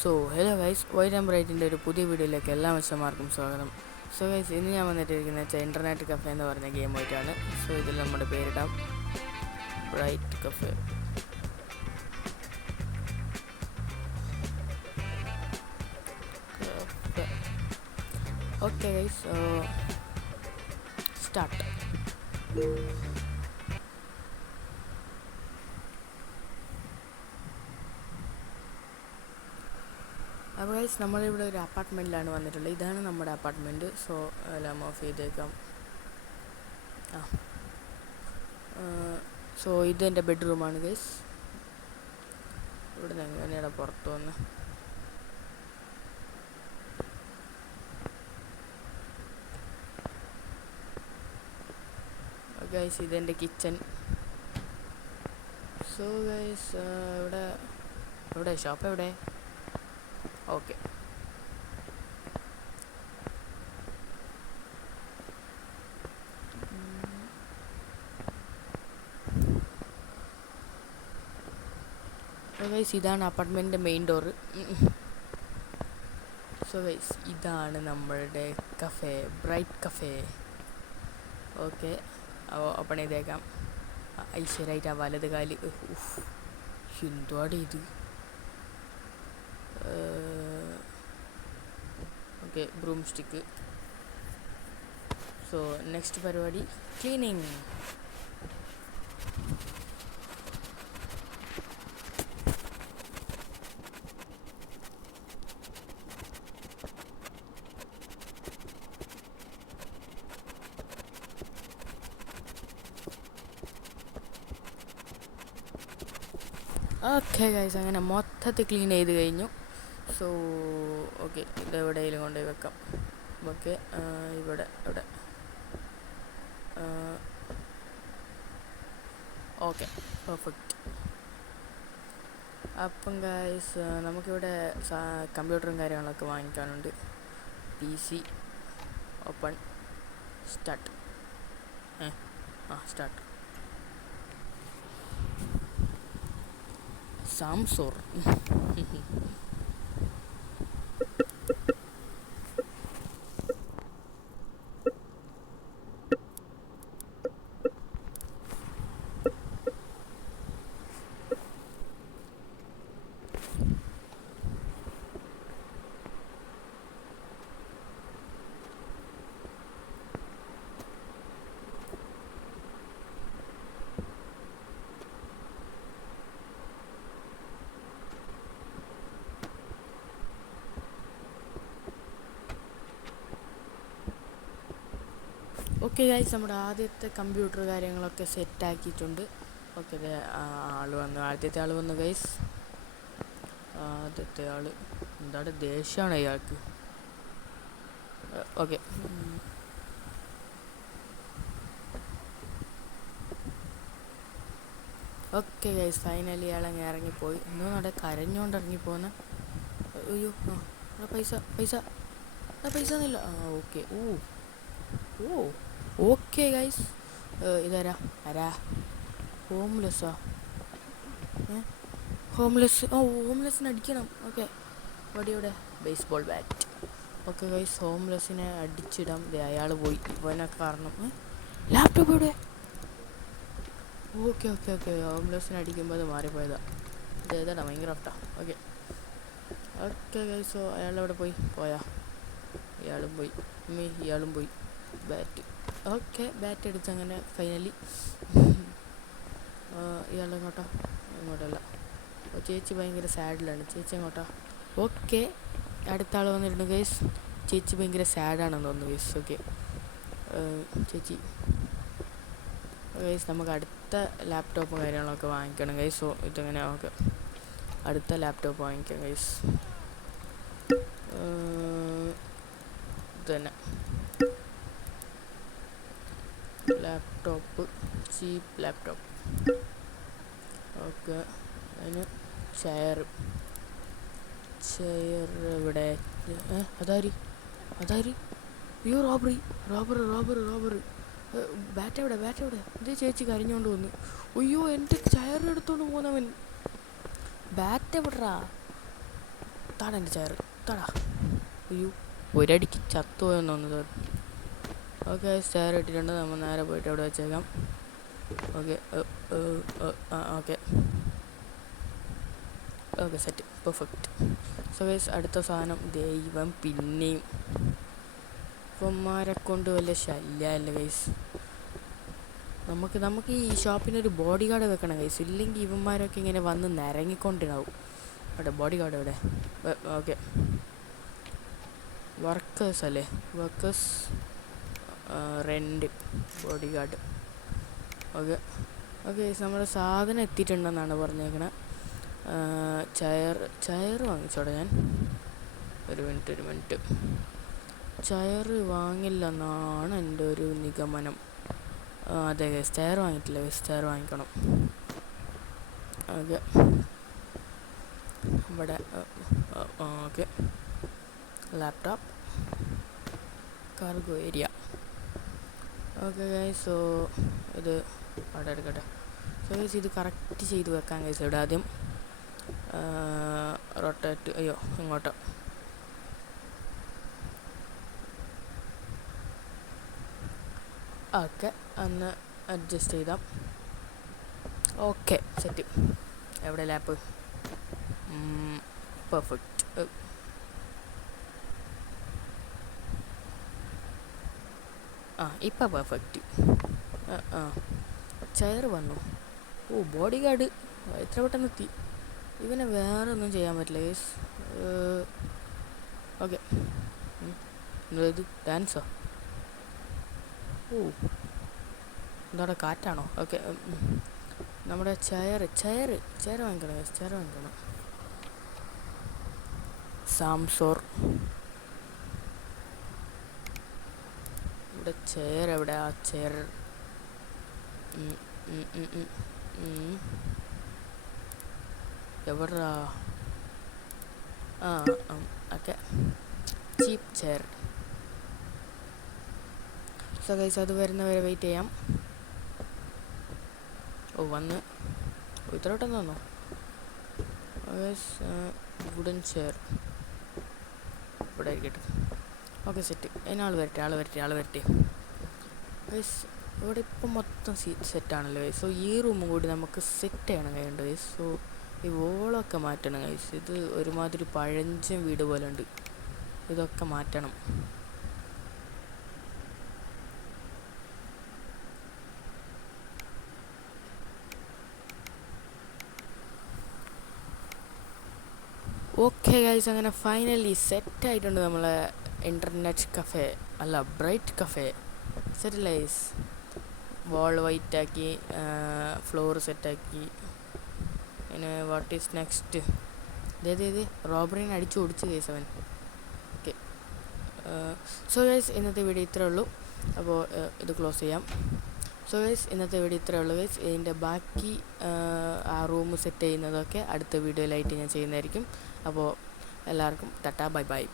So hello guys, white and ബ്രൈറ്റിൻ്റെ ഒരു പുതിയ വീഡിയോയിലേക്ക് എല്ലാ മനുഷ്യന്മാർക്കും സ്വാഗതം. സോ ഗൈസ്, ഇന്ന് ഞാൻ വന്നിട്ടിരിക്കുന്നത് വെച്ചാൽ ഇൻ്റർനെറ്റ് കഫേ എന്ന് പറഞ്ഞ ഗെയിമായിട്ടാണ്. സോ ഇതിൽ നമ്മുടെ പേരിടാം bright cafe. Okay guys, start. അപ്പോൾ ഗൈസ്, നമ്മളിവിടെ ഒരു അപ്പാർട്ട്മെൻറ്റിലാണ് വന്നിട്ടുള്ളത്. ഇതാണ് നമ്മുടെ അപ്പാർട്ട്മെൻറ്റ്. സോ എല്ലാം ഓഫ് ചെയ്തേക്കാം. സോ ഇത് എൻ്റെ ബെഡ്റൂമാണ് ഗൈസ്. ഇവിടെ നിന്ന് എങ്ങനെയാണ് പുറത്ത് വന്ന് ഗൈസ്, ഇതെൻ്റെ കിച്ചൺ. സോ ഗൈസ്, എവിടെ ഷോപ്പ് എവിടെ? ഓക്കെ, ഗൈസ് ഇതാണ് അപ്പാർട്ട്മെൻറ്റിൻ്റെ മെയിൻ ഡോറ്. സോ ഗൈസ്, ഇതാണ് നമ്മളുടെ cafe, bright cafe. Okay, open ചെയ്തേക്കാം. ഐശ്വര്യമായിട്ട് ആ വലത് കാല്. എന്തുവാടെ ഇത്? Okay, broom stick. So next പരിപാടി ക്ലീനിങ്. ഓക്കെ ഗൈസ്, അങ്ങനെ മൊത്തത്തിൽ ക്ലീൻ ചെയ്ത് കഴിഞ്ഞു. സോ ഓക്കെ, ഇത് എവിടെയെങ്കിലും കൊണ്ടുപോയി വെക്കാം. ഓക്കെ, ഇവിടെ ഓക്കെ, പെർഫെക്റ്റ്. അപ്പം ഗൈസ്, നമുക്കിവിടെ കമ്പ്യൂട്ടറും കാര്യങ്ങളൊക്കെ വാങ്ങിക്കാനുണ്ട്. PC open, start. സ്റ്റാർട്ട്. സാംസോർ. ഓക്കെ ഗൈസ്, നമ്മുടെ ആദ്യത്തെ കമ്പ്യൂട്ടർ കാര്യങ്ങളൊക്കെ സെറ്റാക്കിയിട്ടുണ്ട്. ഓക്കെ, ആദ്യത്തെ ആൾ വന്നു ഗൈസ്. ആദ്യത്തെ ആൾ എന്താണ് ദേഷ്യമാണ് ഇയാൾക്ക്. ഓക്കെ, ഓക്കെ ഗൈസ്, ഫൈനലി ഇയാളങ്ങ് ഇറങ്ങിപ്പോയി. ഒന്നും കരഞ്ഞുകൊണ്ട് ഇറങ്ങിപ്പോന്ന്. അയ്യോ, പൈസ ഒന്നുമില്ല. ഓക്കെ. ഓക്കെ ഗൈസ്, ഇതാരാ? ഹോംലെസ്സാ? ഹോംലെസ്സിനെ അടിക്കണം. ഓക്കെ, വടിയുടെ ബേസ്ബോൾ ബാറ്റ്. ഓക്കെ ഗൈസ്, ഹോംലെസ്സിനെ അടിച്ചിടാം. അയാൾ പോയി. ഇവനെ കാരണം ലാപ്ടോപ്പ് ഇവിടെ. ഓക്കെ, ഹോംലെസ്സിനെ അടിക്കുമ്പോൾ അത് മാറിപ്പോയതാ. ഇതേതാ മൈൻക്രാഫ്റ്റാ? ഓക്കെ ഗൈസ്, സോ അയാളെവിടെ പോയാ? ഇയാളും പോയി. ഇയാളും പോയി. ബാറ്റ്. ഓക്കെ, ബാറ്റ് എടുത്ത് അങ്ങനെ ഫൈനലി ഇയാളെങ്ങോട്ടാ? ഇങ്ങോട്ടല്ല. ചേച്ചി ഭയങ്കര സാഡിലാണ്. ചേച്ചി എങ്ങോട്ടാ? ഓക്കെ, അടുത്ത ആൾ വന്നിട്ടുണ്ട് ഗൈസ്. ചേച്ചി ഭയങ്കര സാഡാണെന്ന് തോന്നുന്നു ഗൈസ്. ഓക്കെ ചേച്ചി. ഗൈസ്, നമുക്ക് അടുത്ത ലാപ്ടോപ്പും കാര്യങ്ങളൊക്കെ വാങ്ങിക്കണം ഗൈസ്. സോ ഇതെങ്ങനെ? ഓക്കെ, അടുത്ത ലാപ്ടോപ്പ് വാങ്ങിക്കാം ഗൈസ്. ഇതന്നെ ലാപ്ടോപ്പ്, ചീപ്പ് ലാപ്ടോപ്പ്. ഓക്കെ, അതിന് ചെയർ ഇവിടെ. അതാര്? അയ്യോ, റോബറി. ബാറ്റ് എവിടെ? ഇത് ചേച്ചി കരഞ്ഞുകൊണ്ട് വന്നു. അയ്യോ, എൻ്റെ ചെയർ എടുത്തോണ്ട് പോകുന്നവൻ. ബാറ്റ് എവിടാ? താടാ എൻ്റെ ചെയർ താടാ. അയ്യോ ഒരടിക്ക് ചത്തുപോയെന്ന് തോന്നുന്നത്. ഓക്കെ ചെയർ ഇട്ടിട്ടുണ്ട്. നമ്മൾ നേരെ പോയിട്ട് അവിടെ വെച്ചേക്കാം. Okay okay okay set perfect. So guys അടുത്ത സാധനം ദൈവം പിന്നെയും ഇവന്മാരെ കൊണ്ട് വലിയ ശല്യമല്ല ഗൈസ്. നമുക്ക് ഈ ഷോപ്പിനൊരു ബോഡി ഗാർഡ് വെക്കണം ഗൈസ്. ഇല്ലെങ്കിൽ ഇവന്മാരൊക്കെ ഇങ്ങനെ വന്ന് നിരങ്ങിക്കൊണ്ടിരാവും. അവിടെ ബോഡി ഗാർഡ് എവിടെ? ഓക്കെ വർക്കേഴ്സ് അല്ലേ? Workers rent body guard. Okay okay നമ്മുടെ സാധനം എത്തിയിട്ടുണ്ടെന്നാണ് പറഞ്ഞേക്കണേ. ചയർ വാങ്ങിച്ചോടെ ഞാൻ. ഒരു മിനിറ്റ്. ചയർ വാങ്ങില്ലെന്നാണ് എൻ്റെ ഒരു നിഗമനം. അതെ ഗൈസ് ചെയർ വാങ്ങിയിട്ടില്ല ഗൈസ്. ചെയർ വാങ്ങിക്കണം. ഓക്കെ ഇവിടെ okay laptop cargo area. Okay guys so ഇത് അവിടെ എടുക്കട്ടെ. സോ ഗൈസ് ഇത് കറക്റ്റ് ചെയ്ത് വെക്കാം ഗൈസ്. ഇവിടെ ആദ്യം റൊട്ടേറ്റ് ഇങ്ങോട്ട്. ഓക്കെ ഒന്ന് അഡ്ജസ്റ്റ് ചെയ്താം. Okay set. എവിടെ ലാപ്പ്? പെർഫെക്റ്റ്. ഇപ്പം പെർഫെക്റ്റ്. ചെയർ വന്നു. ഓ ബോഡി ഗാർഡ് എത്ര പെട്ടെന്ന് എത്തി. ഇവനെ വേറെ ഒന്നും ചെയ്യാൻ പറ്റില്ല ഗൈസ്. ഓക്കെ ഇത് ഡാൻസോ? ഓ എന്താ കാറ്റാണോ? ഓക്കെ നമ്മുടെ ചെയർ വാങ്ങിക്കണം ഗൈസ്. ചെയർ വാങ്ങിക്കണം. സാംസോർ ഇവിടെ ചെയർ എവിടെ? ആ ചെയർ എവിടാ? ഓക്കെ ചീപ്പ് ചെയർ. സോ ഗൈസ് അത് വരുന്നവരെ വെയിറ്റ് ചെയ്യാം. ഓ വന്ന് ഇത്രയോട്ടം തന്നോ? വുഡൻ ചെയർ ഇവിടെ ആയിരിക്കട്ടെ. Okay set. ആൾ വരട്ടെ ഗൈസ്. ഇവിടെ ഇപ്പം മൊത്തം സെറ്റാണല്ലോ ഗൈസ്. സോ ഈ റൂമും കൂടി നമുക്ക് സെറ്റ് ചെയ്യണം കഴിയുണ്ട് ഗൈസ്. സോ ഈ വോളൊക്കെ മാറ്റണം ഗൈസ്. ഇത് ഒരുമാതിരി പഴഞ്ചൻ വീട് പോലെ ഉണ്ട്. ഇതൊക്കെ മാറ്റണം. ഓക്കെ ഗൈസ് അങ്ങനെ ഫൈനലി സെറ്റായിട്ടുണ്ട് നമ്മളെ ഇൻ്റർനെറ്റ് കഫേ. അല്ല ബ്രൈറ്റ് കഫേ സെറ്റല്ലേ ഗൈസ്. വാൾ വൈറ്റാക്കി, ഫ്ലോർ സെറ്റാക്കി. പിന്നെ വാട്ട് ഈസ് നെക്സ്റ്റ്? ഇതേത് റോബറിനെ അടിച്ചു ഓടിച്ച് ഗൈസ് അവൻ. ഓക്കെ സോ ഗൈസ് ഇന്നത്തെ വീഡിയോ ഇത്രേ ഉള്ളൂ. അപ്പോൾ ഇത് ക്ലോസ് ചെയ്യാം. സോ ഗൈസ് ഇന്നത്തെ വീഡിയോ ഇത്രേ ഉള്ളൂ ഗൈസ്. ഇതിൻ്റെ ബാക്കി ആ റൂം സെറ്റ് ചെയ്യുന്നതൊക്കെ അടുത്ത വീഡിയോയിലായിട്ട് ഞാൻ ചെയ്യുന്നതായിരിക്കും. അപ്പോൾ എല്ലാവർക്കും ടാറ്റാ ബൈ ബൈ.